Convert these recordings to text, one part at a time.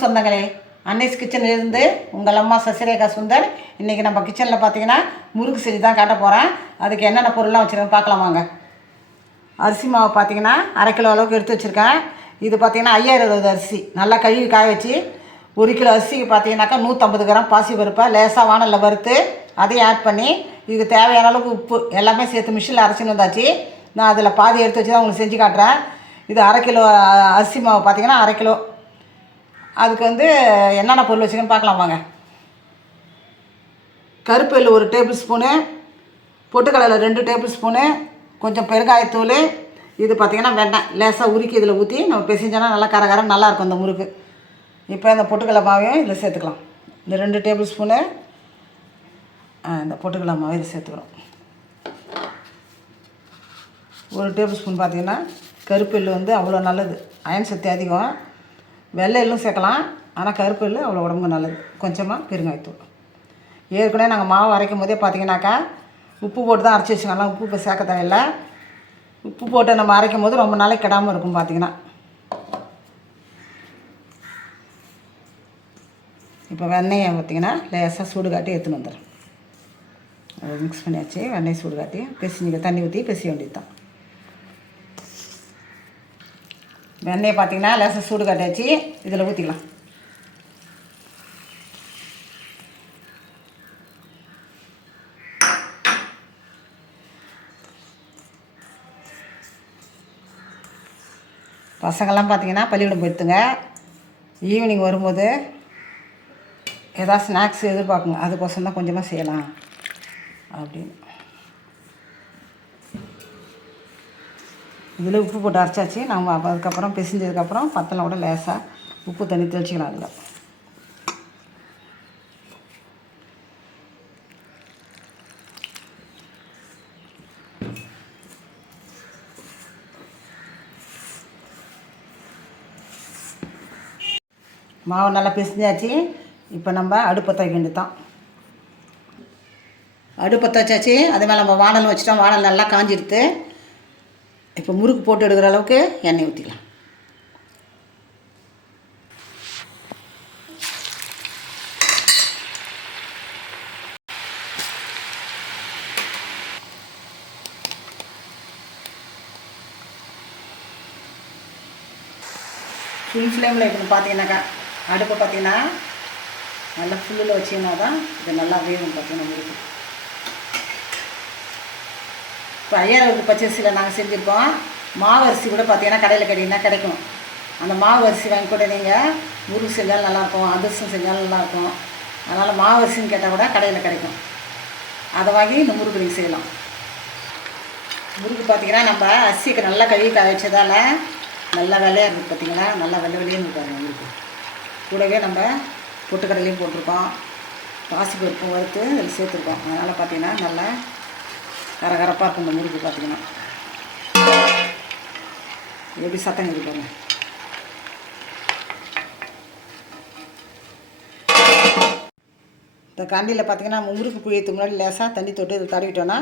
வணக்கம் சொந்தங்களே, அன்னைஸ் கிச்சன்லேருந்து உங்கள் அம்மா சசிரேகா சுந்தர். இன்றைக்கி நம்ம கிச்சனில் பார்த்தீங்கன்னா முறுக்கு செஞ்சு தான் காட்ட போகிறேன். அதுக்கு என்னென்ன பொருள்லாம் வச்சுருக்கேன் பார்க்கலாம் வாங்க. அரிசி மாவு பார்த்தீங்கன்னா 1/2 கிலோ அளவுக்கு எடுத்து வச்சுருக்கேன். இது பார்த்தீங்கன்னா 5020 அரிசி நல்லா கழுவி காய வச்சு 1 கிலோ அரிசிக்கு பார்த்தீங்கன்னாக்கா 150 கிராம் பாசி பருப்பை லேசாக வானலில் வறுத்து அதையும் ஆட் பண்ணி இதுக்கு தேவையான அளவுக்கு உப்பு எல்லாமே சேர்த்து மிஷினில் அரைச்சின்னு வந்தாச்சு. நான் அதில் பாதி எடுத்து வச்சு தான் உங்களுக்கு செஞ்சு காட்டுறேன். இது 1/2 கிலோ அரிசி மாவு பார்த்தீங்கன்னா 1/2 கிலோ. அதுக்கு என்னென்ன பொருள் வச்சுக்கன்னு பார்க்கலாம் வாங்க. கருப்பு எள்ளு 1 டேபிள் ஸ்பூனு, பொட்டுக்கடலை 2 டேபிள் ஸ்பூனு, கொஞ்சம் பெருங்காயத்தூள். இது பார்த்திங்கன்னா வெண்ணெய் லேசாக உருக்கி இதில் ஊற்றி நம்ம பிசைஞ்சோன்னா நல்லா கரகரம் நல்லாயிருக்கும் இந்த முறுக்கு. இப்போ இந்த பொட்டுக்கடலை மாவையும் இதில் சேர்த்துக்கலாம். இந்த 2 டேபிள் ஸ்பூனு இந்த பொட்டுக்கடலை மாவை இதில் சேர்த்துக்கிறோம். 1 டேபிள் ஸ்பூன் பார்த்திங்கன்னா கருப்பு எள்ளு அவ்வளோ நல்லது, அயன் சக்தி அதிகம். வெள்ளை எள்ளும் சேர்க்கலாம், ஆனால் கருப்பு எள்ளு அவ்வளோ உடம்புக்கு நல்லது. கொஞ்சமாக பெருங்காயத்தூள். ஏற்கனவே நாங்கள் மாவு அரைக்கும் போதே பார்த்தீங்கன்னாக்கா உப்பு போட்டு தான் அரைச்சி வச்சுக்கலாம். உப்பு இப்போ சேர்க்க தேவையில்லை. உப்பு போட்டு நம்ம அரைக்கும் போது ரொம்ப நாளைக்கு கெடாமல் இருக்கும். பார்த்திங்கன்னா இப்போ வெண்ணெயை பார்த்திங்கன்னா லேசாக சூடு காட்டி எடுத்துன்னு வந்துடுறேன். அதை மிக்ஸ் பண்ணியாச்சு. வெண்ணெய் சூடு காட்டி பிசைஞ்சிக்க தண்ணி ஊற்றி பிசைய வேண்டியது தான். வெண்ணெயை பார்த்திங்கன்னா லேசாக சூடு காட்டியாச்சு. இதில் ஊற்றிக்கலாம். பசங்கள்லாம் பார்த்திங்கன்னா பள்ளிக்கூடம் போயிடுத்துங்க. ஈவினிங் வரும்போது ஏதாவது ஸ்நாக்ஸ் எதிர்பார்க்குங்க. அதுக்கோசரம் தான் கொஞ்சமாக செய்யலாம் அப்படின்னு. இதில் உப்பு போட்டு அரைச்சாச்சு. நம்ம அதுக்கப்புறம் பிசைஞ்சதுக்கப்புறம் பத்தலாம் கூட லேசாக உப்பு தண்ணி தெளிச்சிக்கலாம். அதில் மாவு நல்லா பிசைஞ்சாச்சு. இப்போ நம்ம அடுப்பத்தை வைக்க வேண்டியது தான். அடுப்பத்தை வச்சாச்சு. அதே மாதிரி நம்ம வானல் வச்சுட்டோம். வானல் நல்லா காஞ்சிடுத்து. இப்போ முறுக்கு போட்டு எடுக்கிற அளவுக்கு எண்ணெய் ஊற்றிக்கலாம். ஃபுல் ஃப்ளேமில் இப்போ பார்த்தீங்கன்னாக்கா அடுப்பை பார்த்தீங்கன்னா நல்லா ஃபுல்லில் வச்சிங்கன்னா தான் இது நல்லா வேகும். பார்த்தீங்கன்னா முறுக்கு இப்போ 5000 பச்சரிசியில் நாங்கள் செஞ்சுருக்கோம். மாவு அரிசி கூட பார்த்தீங்கன்னா கடையில் கேட்டிங்கன்னா கிடைக்கும். அந்த மாவு அரிசி வாங்கி கூட நீங்கள் முறுக்கு செஞ்சாலும் நல்லாயிருக்கும், அதிரசம் செஞ்சாலும் நல்லாயிருக்கும். அதனால் மாவு அரிசின்னு கேட்டால் கூட கடையில் கிடைக்கும். அதை வாங்கி இந்த முறுக்கு நீங்கள் செய்யலாம். முறுக்கு பார்த்திங்கன்னா நம்ம அரிசிக்கு நல்லா கழுவி காய வச்சதால் நல்லா வெள்ளையாக இருக்குது. பார்த்திங்களா, நல்லா வெள்ளை வெள்ளையும் இருக்காங்க முறுக்கு. கூடவே நம்ம பொட்டுக்கடலையும் போட்டிருக்கோம், பாசிப்பருப்பும் வறுத்து அதில் சேர்த்துருக்கோம். அதனால் பார்த்திங்கன்னா நல்லா கரகரப்பாக இருக்கும் இந்த முறுக்கு. பார்த்திங்கன்னா எப்படி சத்தம் இருப்பாங்க. இந்த கண்டியில் பார்த்திங்கன்னா நம்ம முறுக்கு புழியத்துக்கு முன்னாடி லேசாக தண்ணி தொட்டு இதை தடவிட்டோன்னா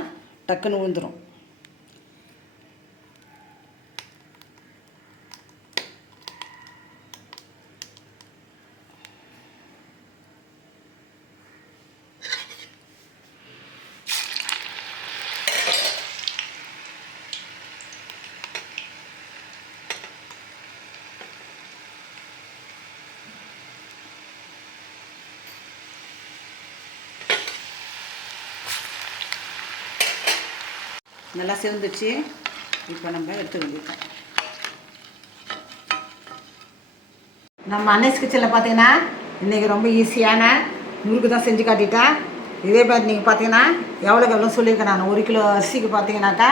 டக்குன்னு விழுந்துடும். நல்லா சிவந்துச்சு. இப்போ நம்ம எடுத்து வந்துட்டோம். நம்ம அன்னைஸ் கிச்சனில் பார்த்தீங்கன்னா இன்றைக்கி ரொம்ப ஈஸியான முறுக்கு தான் செஞ்சு காட்டிட்டேன். இதே மாதிரி நீங்கள் பார்த்தீங்கன்னா எவ்வளோ சொல்லியிருக்கேன் நான். 1 கிலோ அரிசிக்கு பார்த்தீங்கன்னாக்கா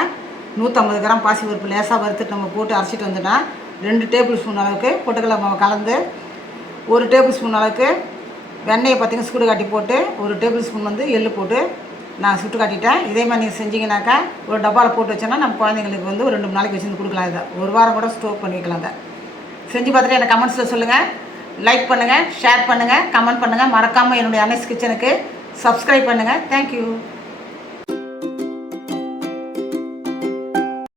150 கிராம் பாசி பருப்பு லேசாக வறுத்துட்டு நம்ம போட்டு அரைச்சிட்டு வந்துட்டோம். 2 டேபிள் ஸ்பூன் அளவுக்கு பொட்டுக்கடலை மாவு கலந்து 1 டேபிள் ஸ்பூன் அளவுக்கு வெண்ணெயை பார்த்திங்கன்னா சூடு காட்டி போட்டு 1 டேபிள் ஸ்பூன் எள்ளு போட்டு நான் சுட்டு காட்டிட்டேன். இதே மாதிரி நீங்கள் செஞ்சிங்கனாக்கா ஒரு டப்பாவில் போட்டு வச்சோன்னா நம்ம குழந்தைங்களுக்கு ஒரு 2-3 நாளைக்கு வச்சு கொடுக்கலாம். இதை 1 வாரம் கூட ஸ்டோர் பண்ணி வைக்கலாம். அதை செஞ்சு பார்த்துட்டு எனக்கு கமெண்ட்ஸில் சொல்லுங்கள். லைக் பண்ணுங்கள், ஷேர் பண்ணுங்கள், கமெண்ட் பண்ணுங்கள். மறக்காமல் என்னுடைய அன்னைஸ் கிச்சனுக்கு சப்ஸ்கிரைப் பண்ணுங்கள். தேங்க்யூ.